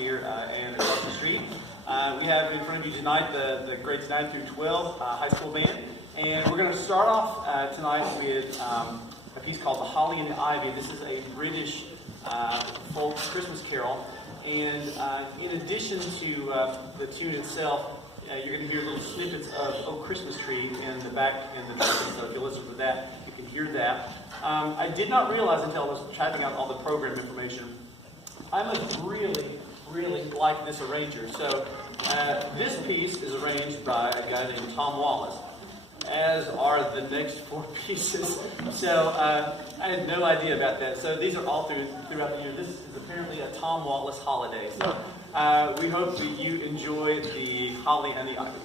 here and across the street. We have in front of you tonight the grades 9 through 12 high school band. And we're going to start off tonight with a piece called The Holly and the Ivy. This is a British folk Christmas carol. And in addition to the tune itself, you're going to hear little snippets of Oh Christmas Tree in the back in the trumpet. So if you listen to that, you can hear that. I did not realize until I was typing out all the program information, I must really like this arranger. So this piece is arranged by a guy named Tom Wallace, as are the next four pieces. So I had no idea about that. So these are all throughout the year. This is apparently a Tom Wallace holiday. So we hope that you enjoy the Holly and the Ivy.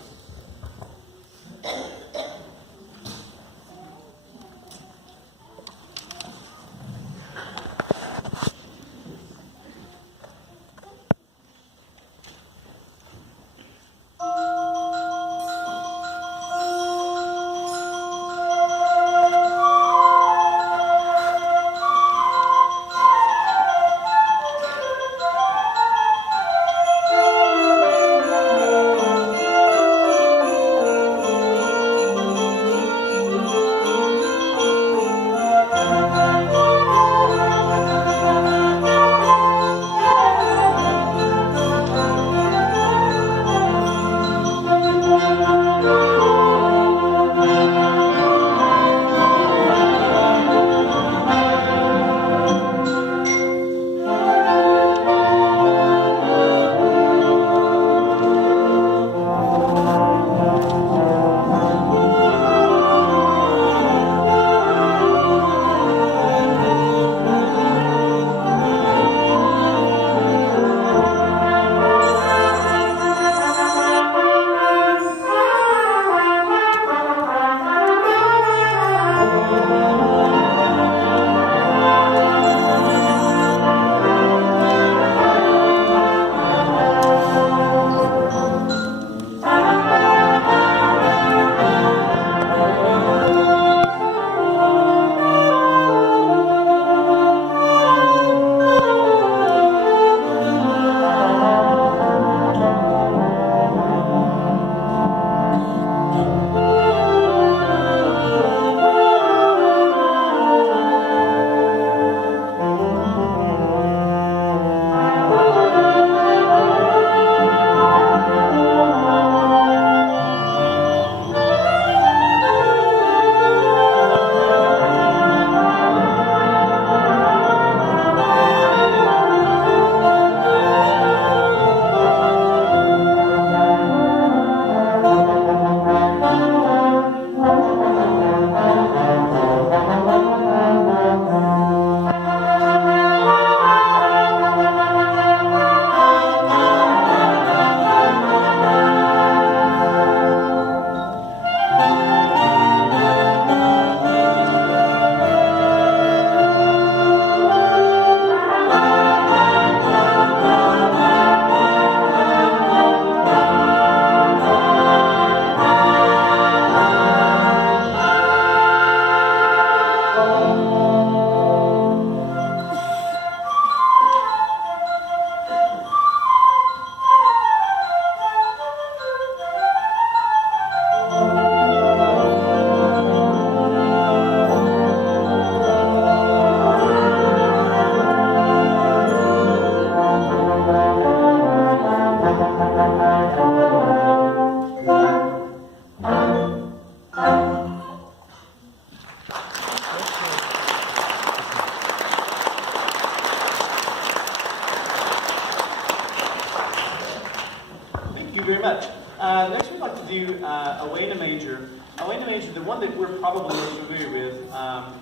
Next we'd like to do Away in a Manger. Away in a Manger, the one that we're probably most familiar with,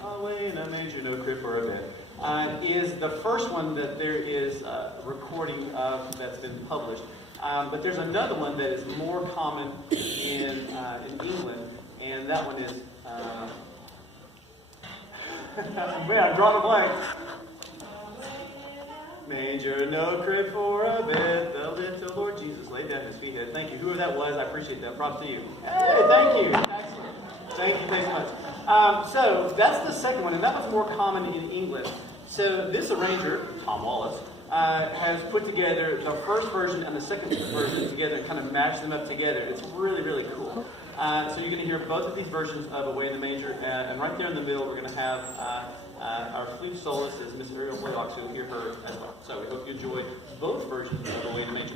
Away in a Manger, no crib for a bed, is the first one that there is a recording of that's been published. But there's another one that is more common in England, and that one is, man, I'm drawing a blank. Manger, no crib for a bed, the little Lord Jesus laid down his feet. Thank you. Whoever that was, I appreciate that. Props to you. Hey, thank you. Excellent. Thank you. Thanks so much. So that's the second one, and that was more common in England. So this arranger, Tom Wallace, has put together the first version and the second version together and kind of matched them up together. It's really, really cool. So you're going to hear both of these versions of Away in the Manger, and right there in the middle we're going to have our flute soloist is Miss Ariel Blaylock, so you'll hear her as well. So we hope you enjoy both versions of Away in the Manger.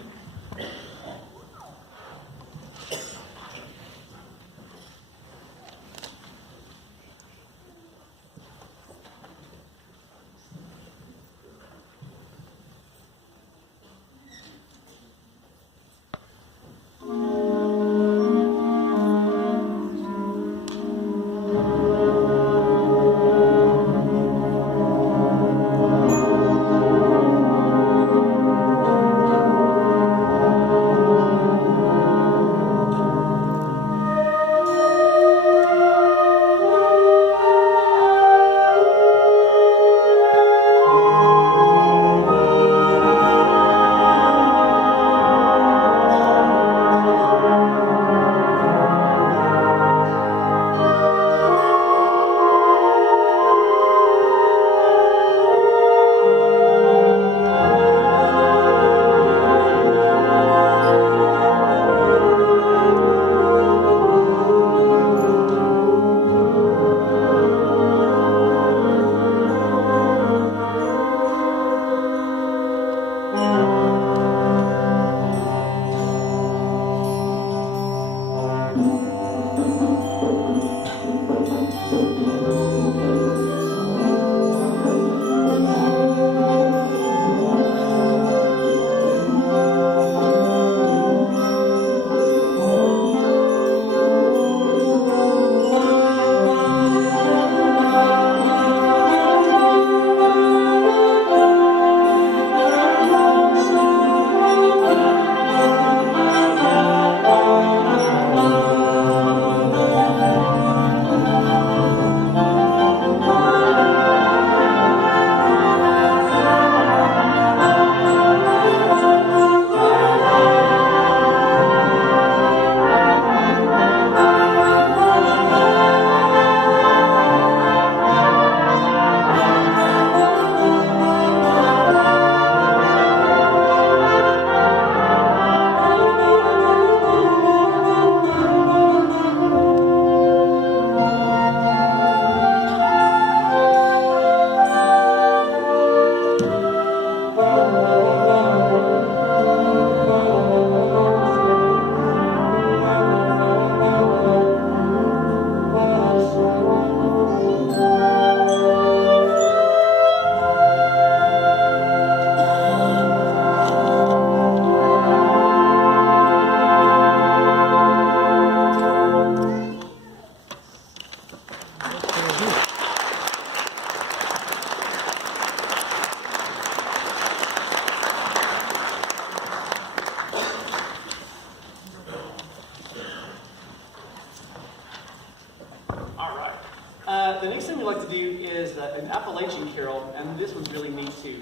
The next thing we like to do is an Appalachian carol, and this one's really neat too.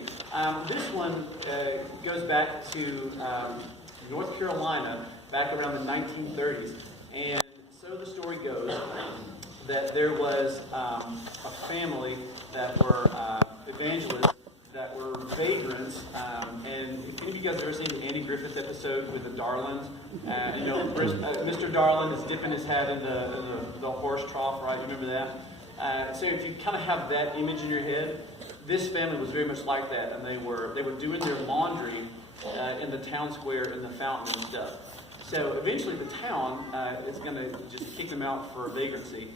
This one goes back to North Carolina, back around the 1930s. And so the story goes that there was a family that were evangelists, that were vagrants, and if any of you guys have ever seen the Andy Griffith episode with the Darlings, Mr. Darling is dipping his head in the horse trough, right? You remember that? So if you kind of have that image in your head, this family was very much like that, and they were doing their laundry in the town square in the fountain and stuff. So eventually the town is going to just kick them out for vagrancy.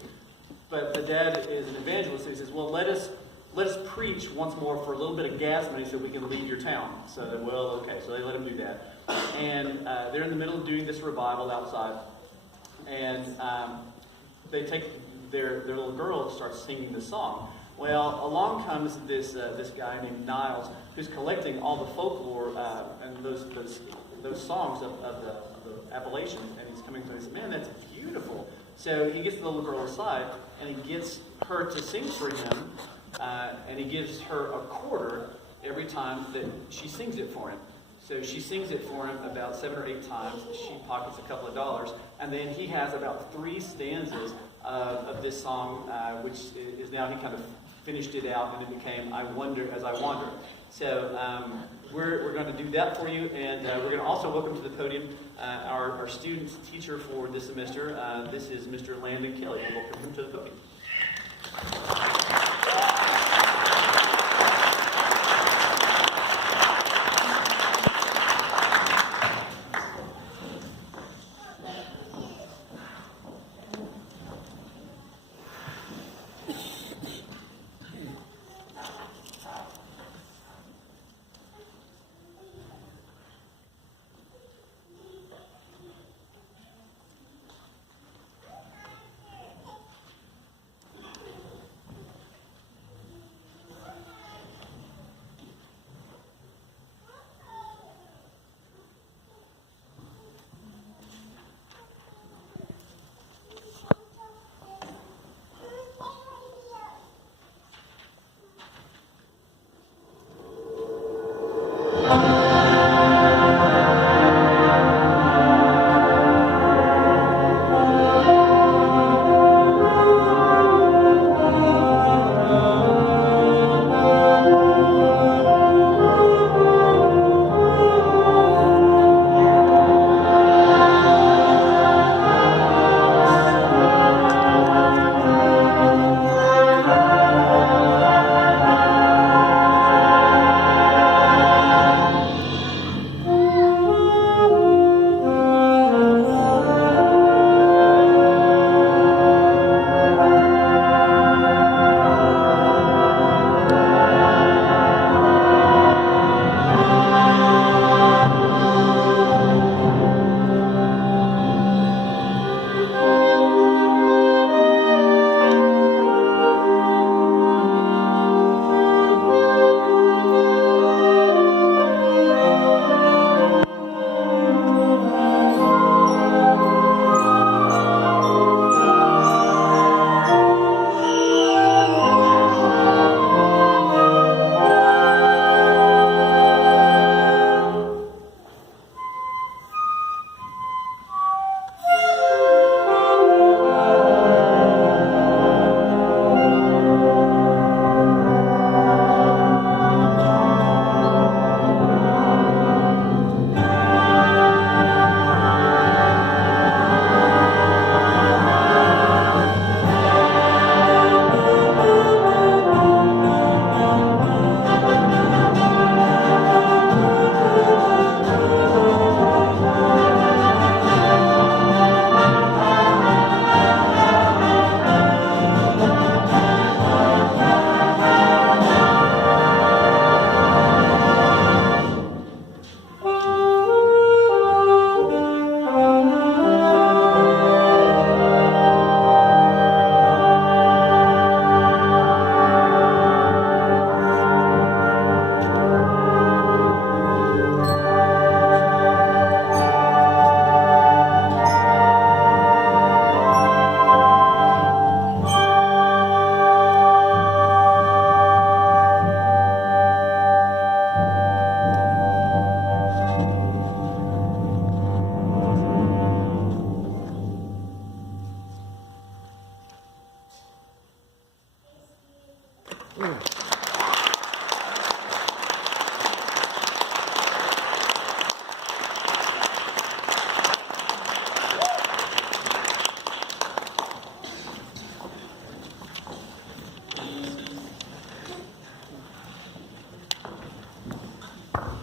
But the dad is an evangelist, so he says, well, let us preach once more for a little bit of gas money so we can leave your town. So they're, well, okay. So they let him do that. And they're in the middle of doing this revival outside. And they take their little girl and start singing the song. Well, along comes this guy named Niles, who's collecting all the folklore and those songs of the Appalachian, and he's coming through and says, man, that's beautiful. So he gets the little girl aside, and he gets her to sing for him, and he gives her a quarter every time that she sings it for him. So she sings it for him about 7 or 8 times. She pockets a couple of dollars, and then he has about 3 stanzas of this song, which is now he kind of finished it out, and it became I Wonder As I Wander. So we're going to do that for you, and we're going to also welcome to the podium our student teacher for this semester. This is Mr. Landon Kelly. Welcome him to the podium.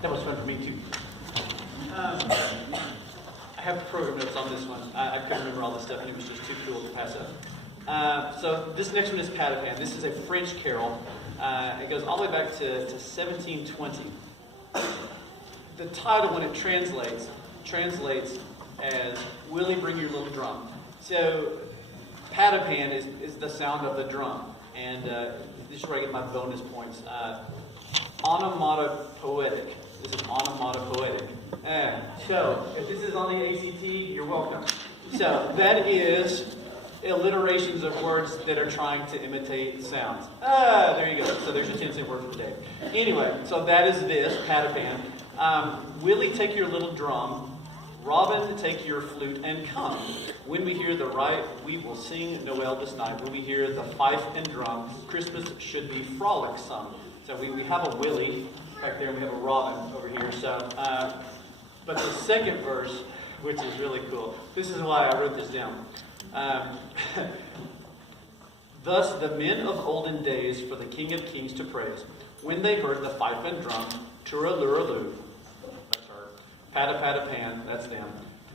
That was fun for me too. I have program notes on this one. I couldn't remember all this stuff, and it was just too cool to pass up. So this next one is Patapan. This is a French carol. It goes all the way back to 1720. The title, when it translates as "Willie, bring your little drum." So Patapan is the sound of the drum, and this is where I get my bonus points. Onomatopoetic. This is onomatopoetic. So if this is on the ACT, you're welcome. So that is alliterations of words that are trying to imitate sounds. There you go. So there's your 10-cent word for the day. Anyway, so that is this, Patapan. Willie, take your little drum. Robin, take your flute and come. When we hear the right, we will sing Noel this night. When we hear the fife and drum, Christmas should be frolicsome. So we have a Willie. back there, and we have a robin over here. So, but the second verse, which is really cool. This is why I wrote this down. Thus the men of olden days for the King of Kings to praise, when they heard the fife and drum, turaluraloo, that's her, Patapan, that's them.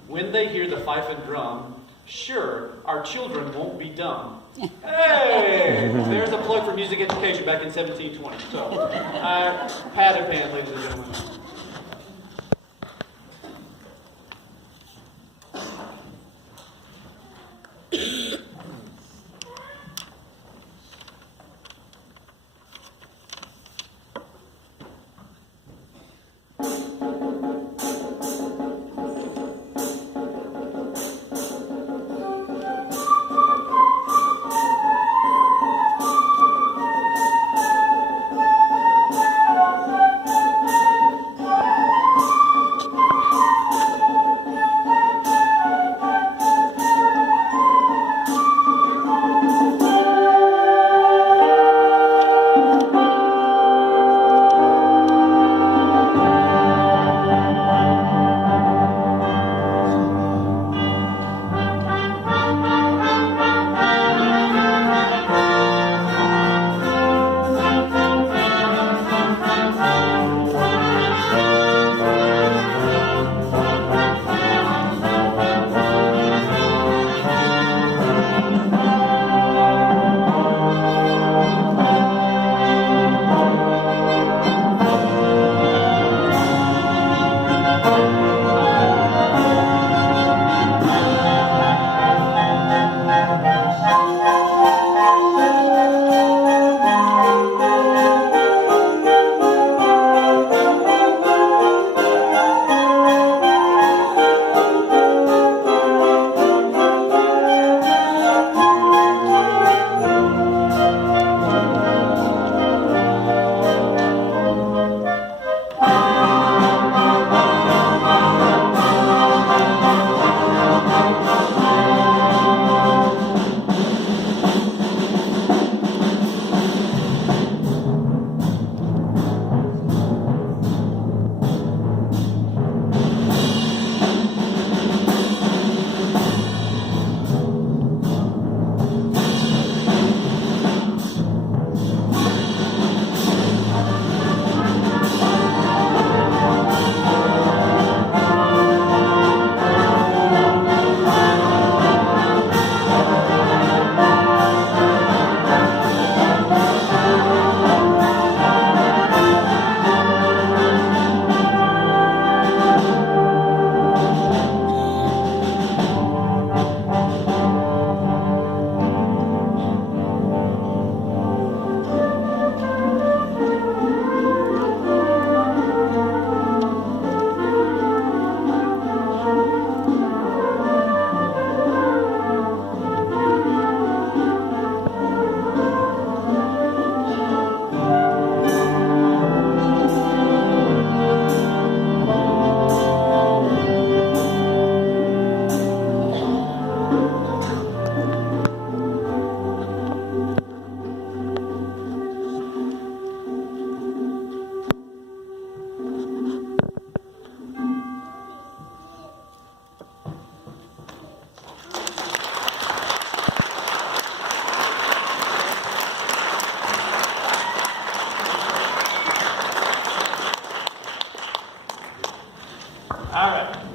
When they hear the fife and drum, sure, our children won't be dumb. Hey! There's a plug for music education back in 1720. So, Patapan, ladies and gentlemen.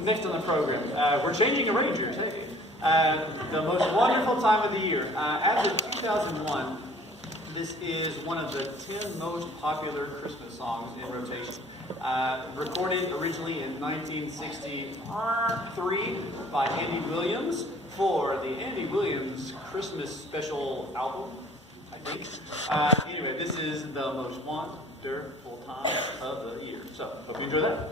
Next on the program, we're changing arrangers. Hey, the most wonderful time of the year. As of 2001, this is one of the 10 most popular Christmas songs in rotation. Recorded originally in 1963 by Andy Williams for the Andy Williams Christmas Special album, I think. Anyway, this is the most wonderful time of the year. So, hope you enjoy that.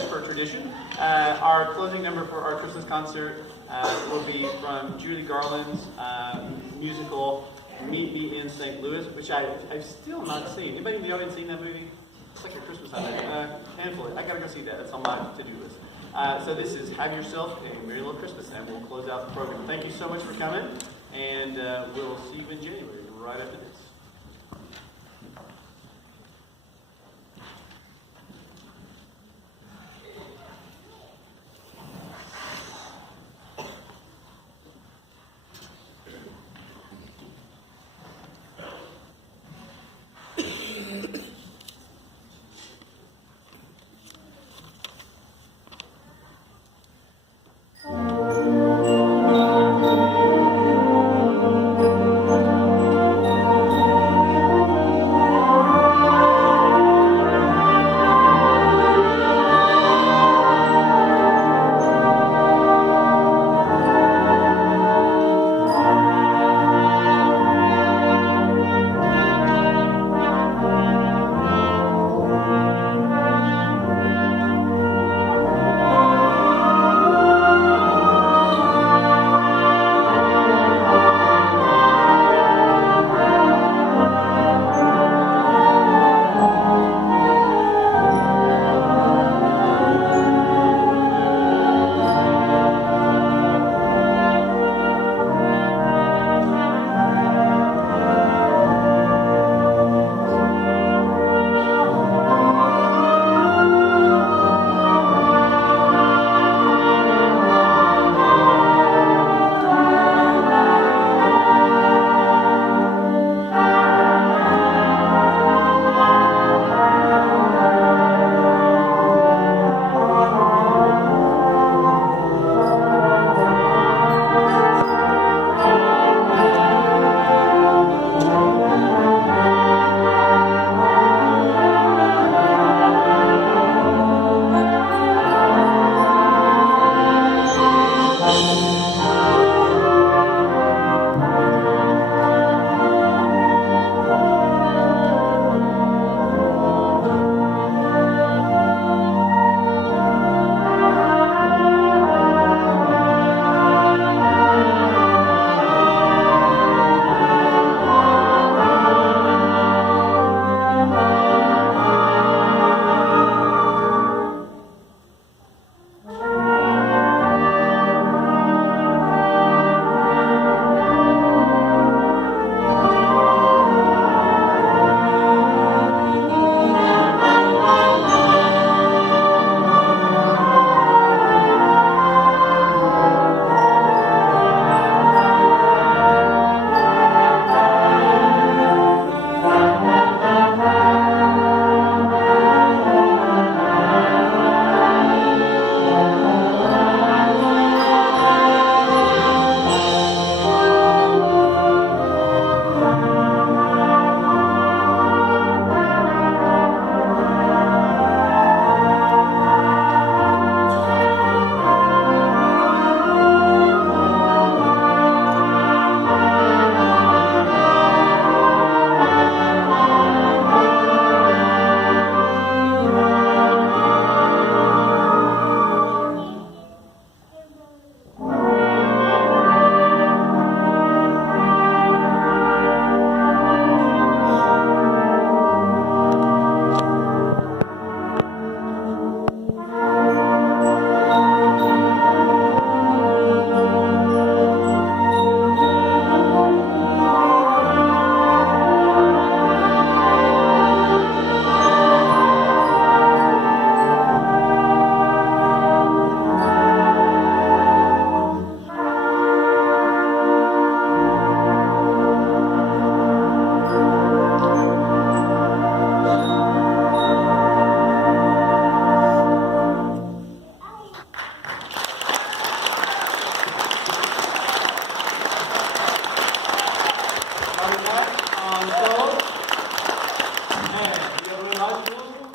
as for tradition, our closing number for our Christmas concert will be from Judy Garland's musical Meet Me in St. Louis, which I've still not seen. Anybody in the audience seen that movie? It's like a Christmas holiday. Handful. I gotta go see that. That's on my to-do list. So this is Have Yourself a Merry Little Christmas, and we'll close out the program. Thank you so much for coming, and we'll see you in January, right after this.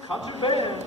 Concert band.